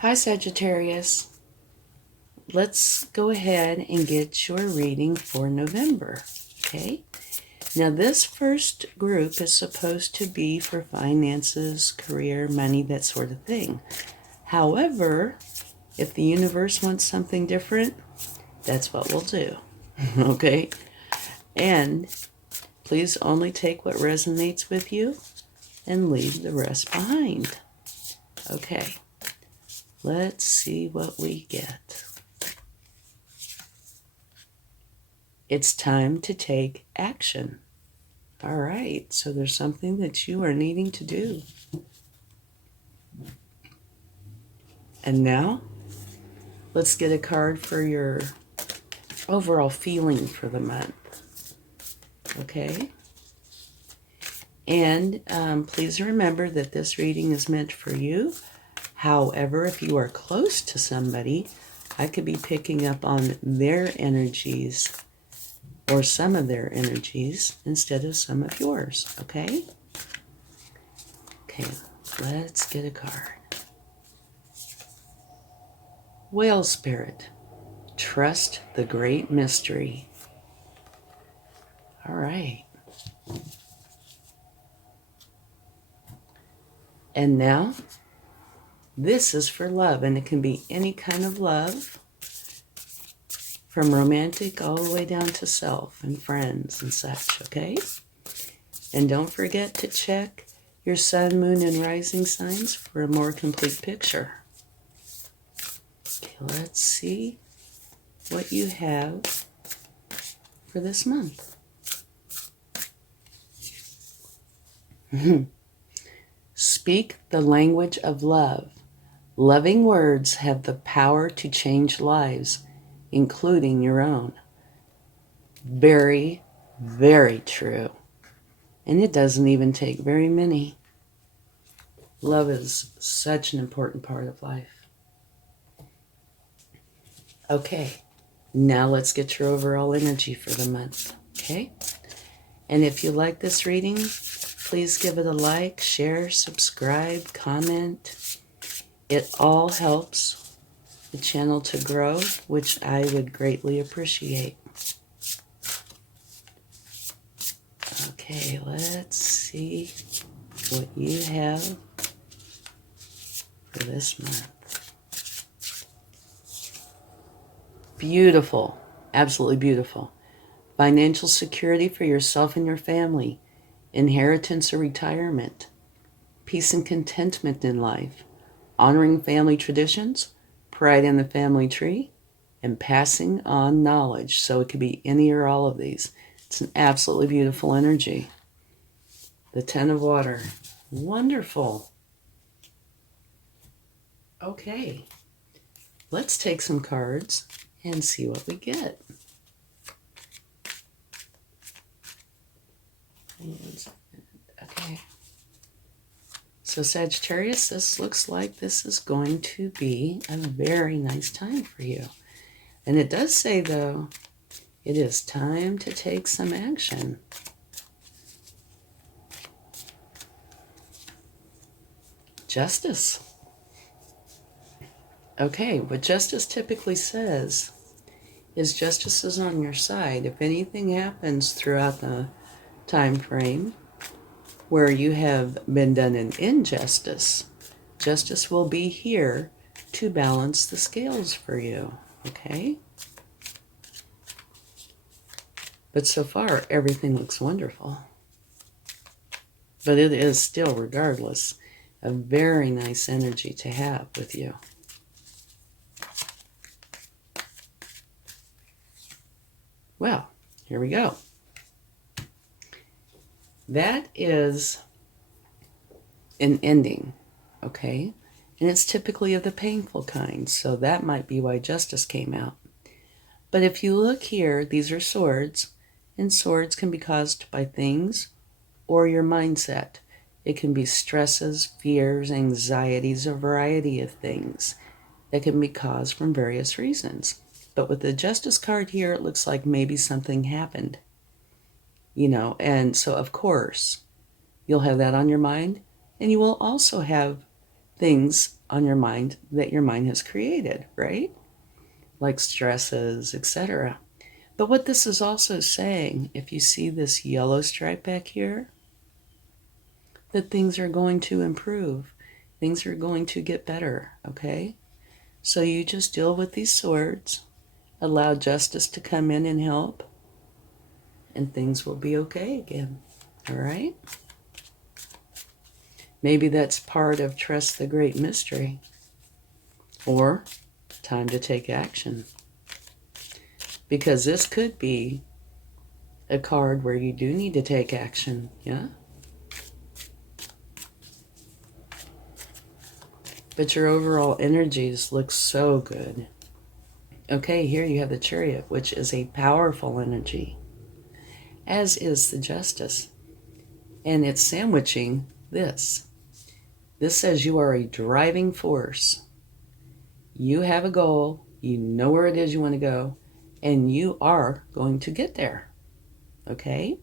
Hi, Sagittarius. Let's go ahead and get your reading for November, okay? Now, this first group is supposed to be for finances, career, money, that sort of thing. However, if the universe wants something different, that's what we'll do, okay? And please only take what resonates with you and leave the rest behind. Okay, let's see what we get. It's time to take action. All right, so there's something that you are needing to do. And now, let's get a card for your overall feeling for the month. Okay? And please remember that this reading is meant for you. However, if you are close to somebody, I could be picking up on their energies or some of their energies instead of some of yours, okay? Okay, let's get a card. Whale Spirit, trust the great mystery. All right. And now, this is for love, and it can be any kind of love, from romantic all the way down to self and friends and such, okay? And don't forget to check your sun, moon, and rising signs for a more complete picture. Okay, let's see what you have for this month. Speak the language of love. Loving words have the power to change lives, including your own. Very, very true. And it doesn't even take very many. Love is such an important part of life. Okay, now let's get your overall energy for the month, okay? And if you like this reading, please give it a like, share, subscribe, comment. It all helps the channel to grow, which I would greatly appreciate. Okay, let's see what you have for this month. Beautiful, absolutely beautiful. Financial security for yourself and your family, inheritance or retirement, peace and contentment in life, honoring family traditions, pride in the family tree, and passing on knowledge. So it could be any or all of these. It's an absolutely beautiful energy. The Ten of Water. Wonderful. Okay, let's take some cards and see what we get. Okay. So Sagittarius, this looks like this is going to be a very nice time for you. And it does say, though, it is time to take some action. Justice. Okay, what justice typically says is justice is on your side. If anything happens throughout the time frame where you have been done an injustice, justice will be here to balance the scales for you, okay? But so far, everything looks wonderful. But it is still, regardless, a very nice energy to have with you. Well, here we go. That is an ending, okay? And it's typically of the painful kind, so that might be why justice came out. But if you look here, these are swords, and swords can be caused by things or your mindset. It can be stresses, fears, anxieties, a variety of things that can be caused from various reasons. But with the Justice card here, it looks like maybe something happened. You know, and so of course, you'll have that on your mind. And you will also have things on your mind that your mind has created, right? Like stresses, etc. But what this is also saying, if you see this yellow stripe back here, that things are going to improve. Things are going to get better, okay? So you just deal with these swords, allow justice to come in and help, and things will be okay again, all right? Maybe that's part of Trust the Great Mystery, or time to take action. Because this could be a card where you do need to take action, yeah? But your overall energies look so good. Okay, here you have the Chariot, which is a powerful energy, as is the Justice. And it's sandwiching this. This says you are a driving force. You have a goal, you know where it is you want to go, and you are going to get there, okay?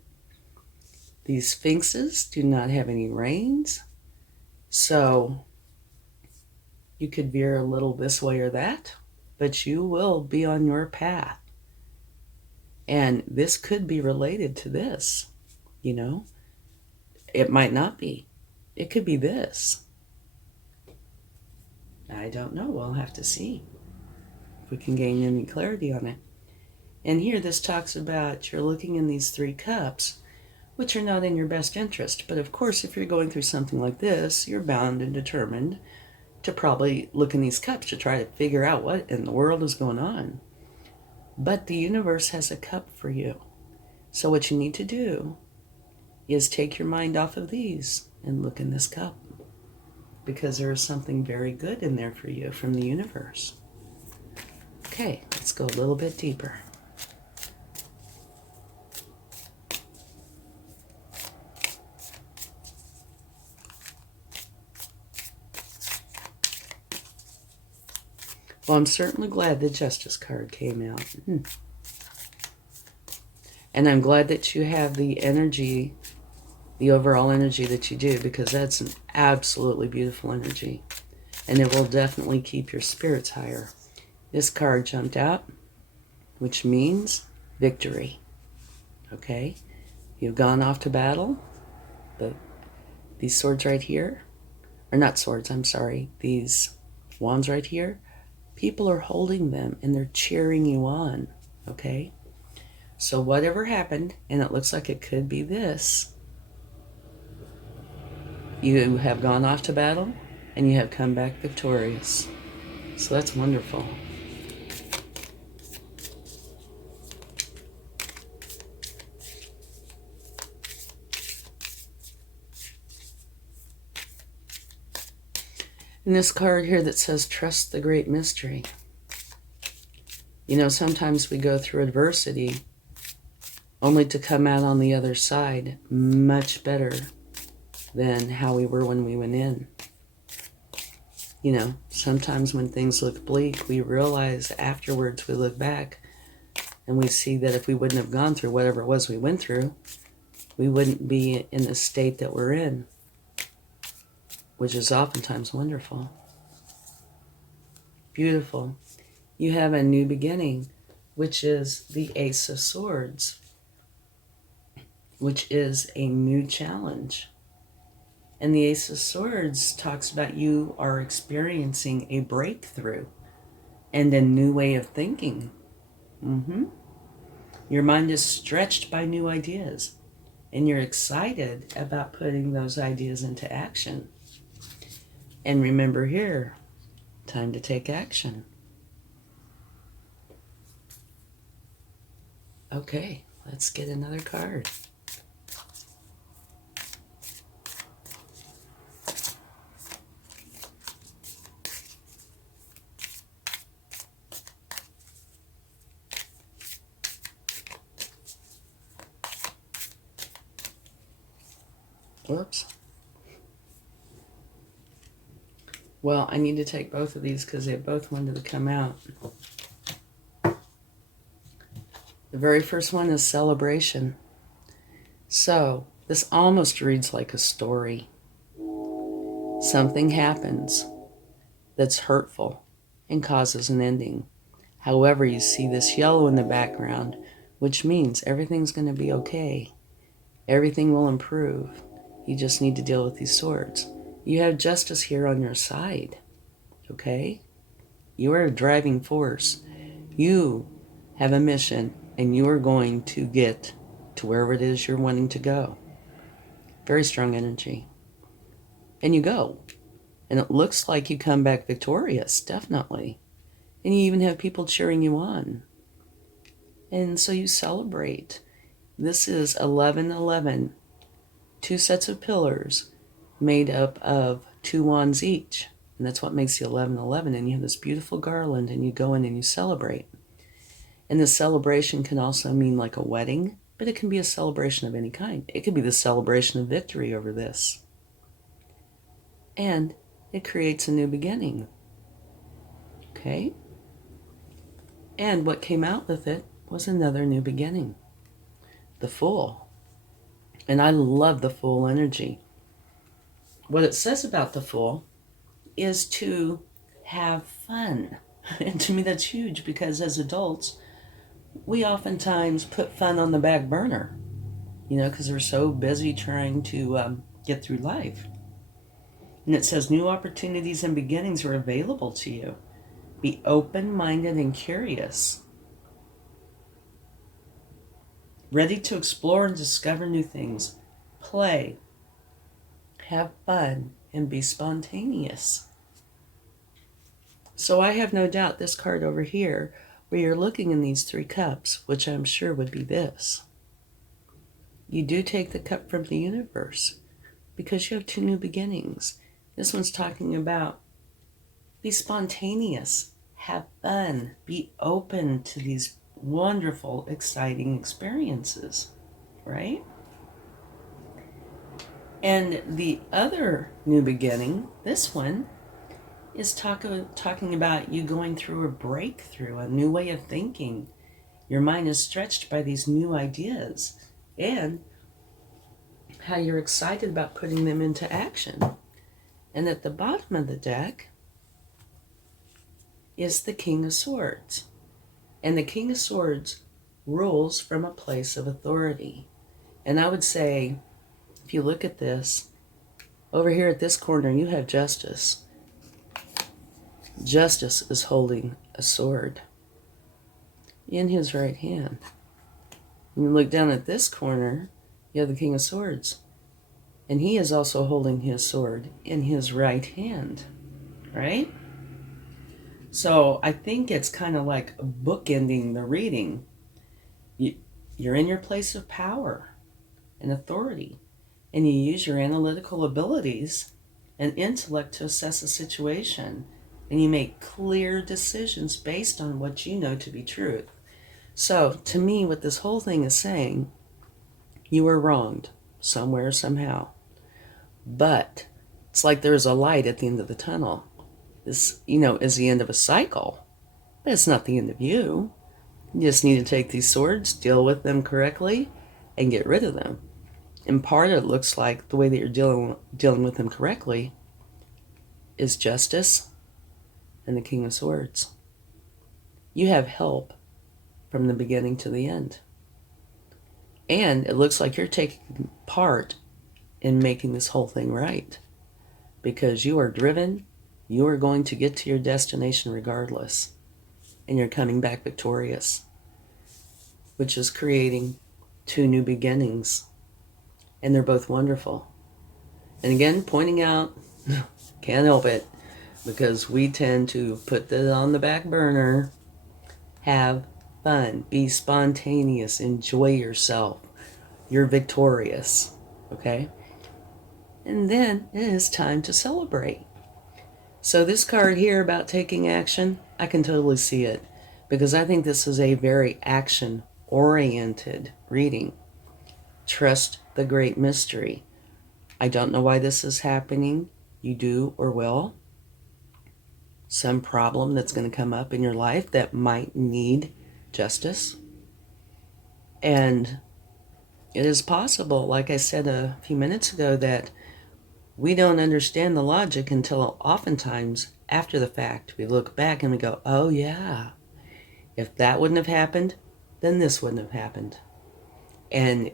These Sphinxes do not have any reins, so you could veer a little this way or that, but you will be on your path. And this could be related to this, you know? It might not be. It could be this. I don't know. We'll have to see if we can gain any clarity on it. And here this talks about you're looking in these 3 cups, which are not in your best interest. But of course, if you're going through something like this, you're bound and determined to probably look in these cups to try to figure out what in the world is going on. But the universe has a cup for you. So what you need to do is take your mind off of these and look in this cup, because there is something very good in there for you from the universe. Okay, let's go a little bit deeper. Well, I'm certainly glad the Justice card came out. And I'm glad that you have the energy, the overall energy that you do, because that's an absolutely beautiful energy. And it will definitely keep your spirits higher. This card jumped out, which means victory. Okay? You've gone off to battle, but these swords right here, or not swords, I'm sorry, these wands right here, people are holding them and they're cheering you on, okay? So whatever happened, and it looks like it could be this, you have gone off to battle and you have come back victorious. So that's wonderful. And this card here that says, Trust the Great Mystery. You know, sometimes we go through adversity only to come out on the other side much better than how we were when we went in. You know, sometimes when things look bleak, we realize afterwards, we look back and we see that if we wouldn't have gone through whatever it was we went through, we wouldn't be in the state that we're in, which is oftentimes wonderful. Beautiful. You have a new beginning, which is the Ace of Swords, which is a new challenge. And the Ace of Swords talks about you are experiencing a breakthrough and a new way of thinking. Your mind is stretched by new ideas, and you're excited about putting those ideas into action. And remember here, time to take action. Okay, let's get another card. Whoops. Well, I need to take both of these because they both wanted to come out. The very first one is celebration. So, this almost reads like a story. something happens that's hurtful and causes an ending. However, you see this yellow in the background, which means everything's going to be okay. Everything will improve. You just need to deal with these swords. You have justice here on your side, okay? You are a driving force. You have a mission, and you are going to get to wherever it is you're wanting to go. Very strong energy. And you go. And it looks like you come back victorious, definitely. And you even have people cheering you on. And so you celebrate. This is 1111. 2 sets of pillars made up of 2 wands each. And that's what makes the 1111. And you have this beautiful garland, and you go in and you celebrate. And the celebration can also mean like a wedding, but it can be a celebration of any kind. It could be the celebration of victory over this. And it creates a new beginning. Okay? And what came out with it was another new beginning. The Fool. And I love the Fool energy. What it says about the Fool is to have fun. And to me that's huge, because as adults, we oftentimes put fun on the back burner, because we're so busy trying to get through life. And it says new opportunities and beginnings are available to you. Be open-minded and curious. Ready to explore and discover new things. Play. Have fun and be spontaneous. So I have no doubt this card over here, where you're looking in these 3 cups, which I'm sure would be this. You do take the cup from the universe because you have 2 new beginnings. This one's talking about be spontaneous, have fun, be open to these wonderful, exciting experiences, right? And the other new beginning, this one, is talking about you going through a breakthrough, a new way of thinking. Your mind is stretched by these new ideas, and how you're excited about putting them into action. And at the bottom of the deck is the King of Swords. And the King of Swords rules from a place of authority. And I would say, if you look at this, over here at this corner, you have Justice. Justice is holding a sword in his right hand. When you look down at this corner, you have the King of Swords. And he is also holding his sword in his right hand, right? So I think it's kind of like bookending the reading. You're in your place of power and authority, and you use your analytical abilities and intellect to assess a situation, and you make clear decisions based on what you know to be truth. So to me, what this whole thing is saying, you were wronged somewhere, somehow. But it's like there's a light at the end of the tunnel. This, is the end of a cycle. But it's not the end of you. You just need to take these swords, deal with them correctly, and get rid of them. And part of it looks like the way that you're dealing with them correctly is Justice and the King of Swords. You have help from the beginning to the end. And it looks like you're taking part in making this whole thing right. Because you are driven, you are going to get to your destination regardless. And you're coming back victorious. Which is creating 2 new beginnings. And they're both wonderful. And again, pointing out, can't help it, because we tend to put that on the back burner. Have fun. Be spontaneous. Enjoy yourself. You're victorious. Okay? And then it is time to celebrate. So this card here about taking action, I can totally see it. Because I think this is a very action-oriented reading. Trust the great mystery. I don't know why this is happening. You do or will. Some problem that's going to come up in your life that might need justice. And it is possible, like I said a few minutes ago, that we don't understand the logic until oftentimes after the fact. We look back and we go, oh yeah, if that wouldn't have happened, then this wouldn't have happened. And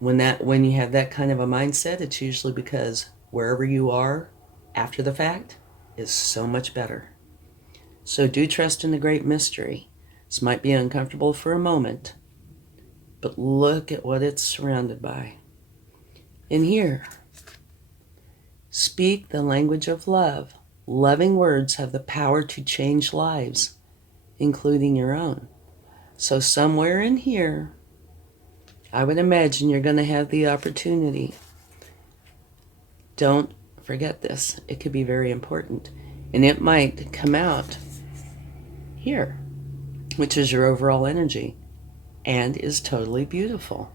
when you have that kind of a mindset, it's usually because wherever you are after the fact is so much better. So do trust in the great mystery. This might be uncomfortable for a moment, but look at what it's surrounded by. And here, speak the language of love. Loving words have the power to change lives, including your own. So somewhere in here, I would imagine you're going to have the opportunity. Don't forget this. It could be very important. And it might come out here, which is your overall energy, and is totally beautiful.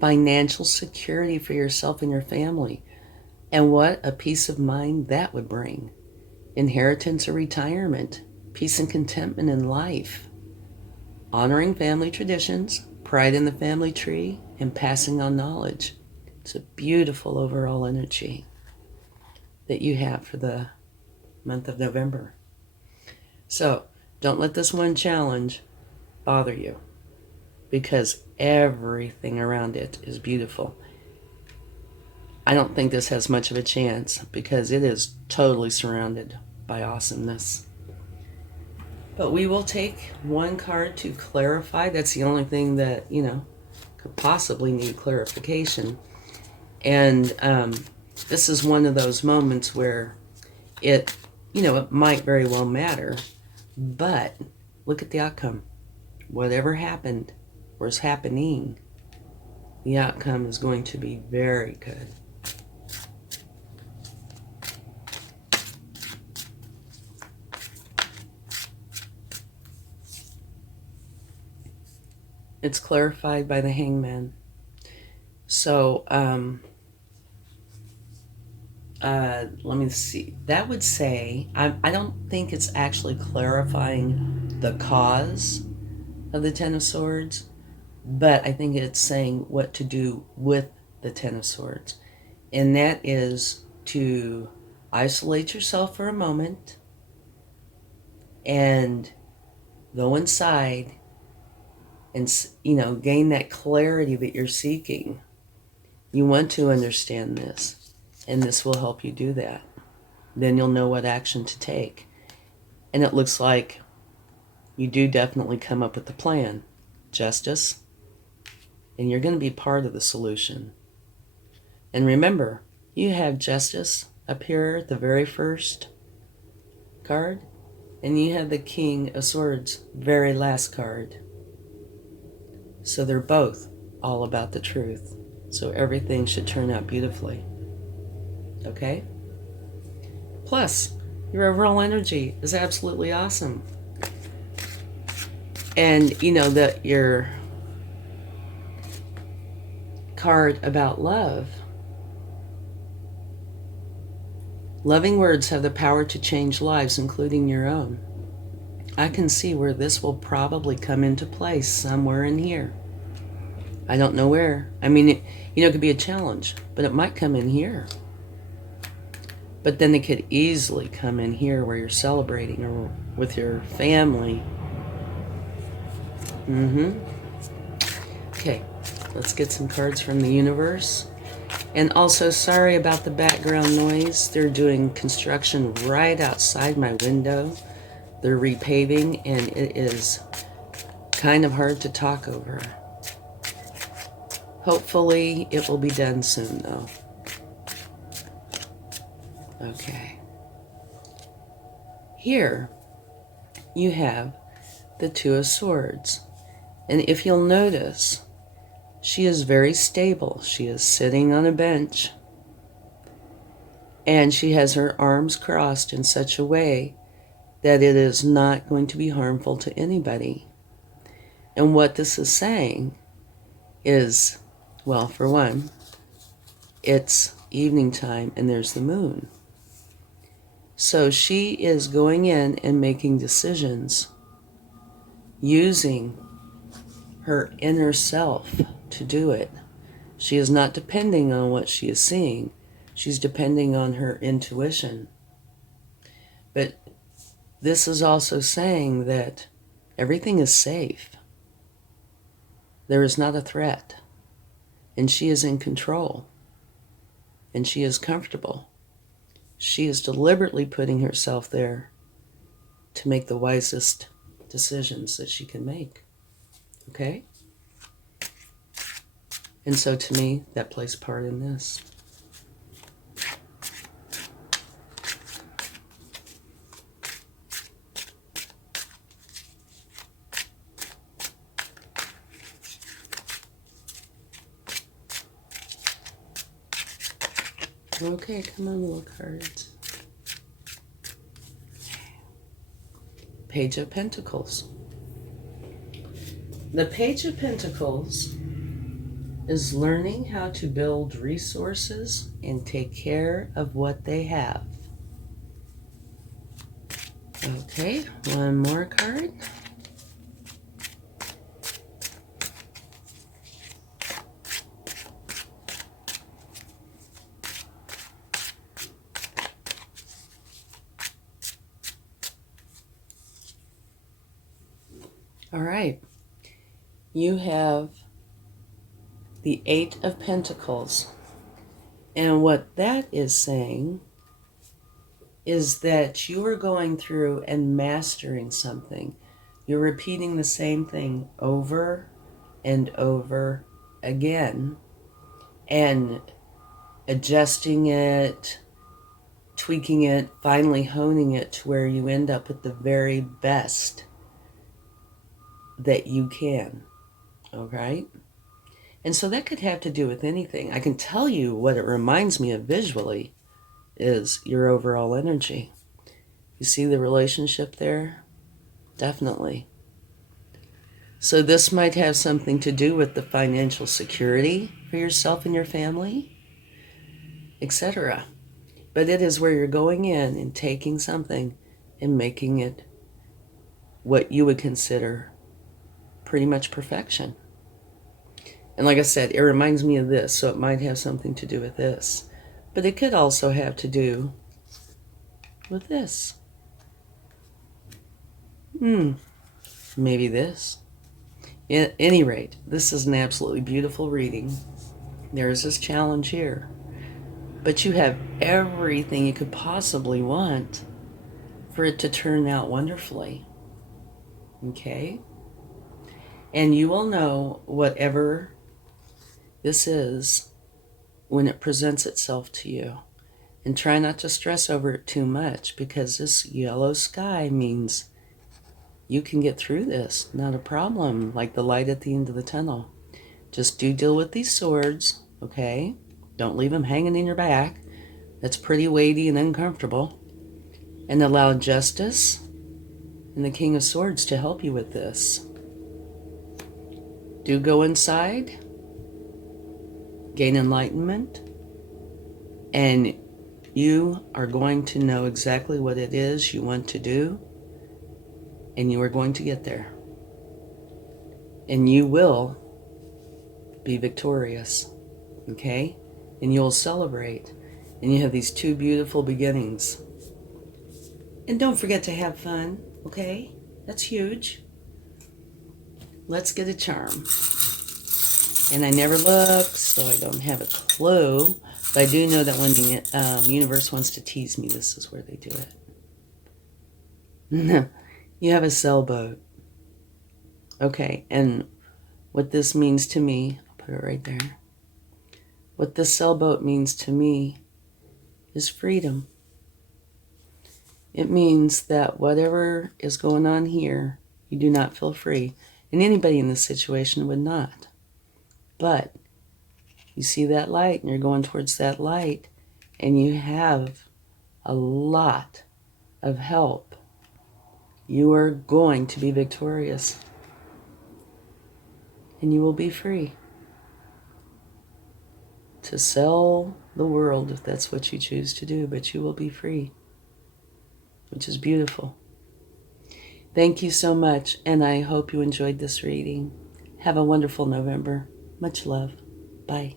Financial security for yourself and your family. And what a peace of mind that would bring. Inheritance or retirement. Peace and contentment in life. Honoring family traditions. Pride in the family tree, and passing on knowledge. It's a beautiful overall energy that you have for the month of November. So don't let this one challenge bother you, because everything around it is beautiful. I don't think this has much of a chance because it is totally surrounded by awesomeness. But we will take one card to clarify. That's the only thing that, could possibly need clarification. And this is one of those moments where it might very well matter. But look at the outcome. Whatever happened or is happening, the outcome is going to be very good. It's clarified by the Hangman. So, let me see. That would say, I don't think it's actually clarifying the cause of the Ten of Swords, but I think it's saying what to do with the Ten of Swords. And that is to isolate yourself for a moment and go inside and, gain that clarity that you're seeking. You want to understand this, and this will help you do that. Then you'll know what action to take. And it looks like you do definitely come up with a plan. Justice. And you're going to be part of the solution. And remember, you have Justice up here at the very first card, and you have the King of Swords, very last card. So they're both all about the truth. So everything should turn out beautifully. Okay? Plus, your overall energy is absolutely awesome. And that your card about love. Loving words have the power to change lives, including your own. I can see where this will probably come into place somewhere in here. I don't know where. I mean, it could be a challenge, but it might come in here. But then it could easily come in here where you're celebrating or with your family. Okay, let's get some cards from the universe. And also, sorry about the background noise. They're doing construction right outside my window. They're repaving, and it is kind of hard to talk over. Hopefully, it will be done soon, though. Okay. Here, you have the Two of Swords. And if you'll notice, she is very stable. She is sitting on a bench. And she has her arms crossed in such a way that it is not going to be harmful to anybody. And what this is saying is, well, for one, it's evening time and there's the moon. So she is going in and making decisions using her inner self to do it. She is not depending on what she is seeing. She's depending on her intuition. But this is also saying that everything is safe. There is not a threat. And she is in control. And she is comfortable. She is deliberately putting herself there to make the wisest decisions that she can make. Okay? And so to me, that plays a part in this. Okay, come on, little cards. Page of Pentacles. The Page of Pentacles is learning how to build resources and take care of what they have. Okay, one more card. All right, you have the Eight of Pentacles. And what that is saying is that you are going through and mastering something. You're repeating the same thing over and over again and adjusting it, tweaking it, finally honing it to where you end up with the very best that you can. All right? And so that could have to do with anything. I can tell you what it reminds me of visually is your overall energy. You see the relationship there? Definitely. So this might have something to do with the financial security for yourself and your family, etc. But it is where you're going in and taking something and making it what you would consider pretty much perfection. And like I said, it reminds me of this, so it might have something to do with this. But it could also have to do with this. Maybe this. At any rate, this is an absolutely beautiful reading. There is this challenge here. But you have everything you could possibly want for it to turn out wonderfully. Okay? And you will know whatever this is when it presents itself to you. And try not to stress over it too much, because this yellow sky means you can get through this. Not a problem, like the light at the end of the tunnel. Just do deal with these swords, okay? Don't leave them hanging in your back. That's pretty weighty and uncomfortable. And allow justice and the King of Swords to help you with this. Do go inside, gain enlightenment, and you are going to know exactly what it is you want to do, and you are going to get there. And you will be victorious, okay? And you'll celebrate. And you have these two beautiful beginnings. And don't forget to have fun, okay? That's huge. Let's get a charm. And I never look, so I don't have a clue. But I do know that when the universe wants to tease me, this is where they do it. No, you have a sailboat. Okay, and what this means to me, I'll put it right there. What this sailboat means to me is freedom. It means that whatever is going on here, you do not feel free. And anybody in this situation would not. But you see that light, and you're going towards that light, and you have a lot of help. You are going to be victorious. And you will be free to sell the world if that's what you choose to do, but you will be free, which is beautiful. Thank you so much, and I hope you enjoyed this reading. Have a wonderful November. Much love. Bye.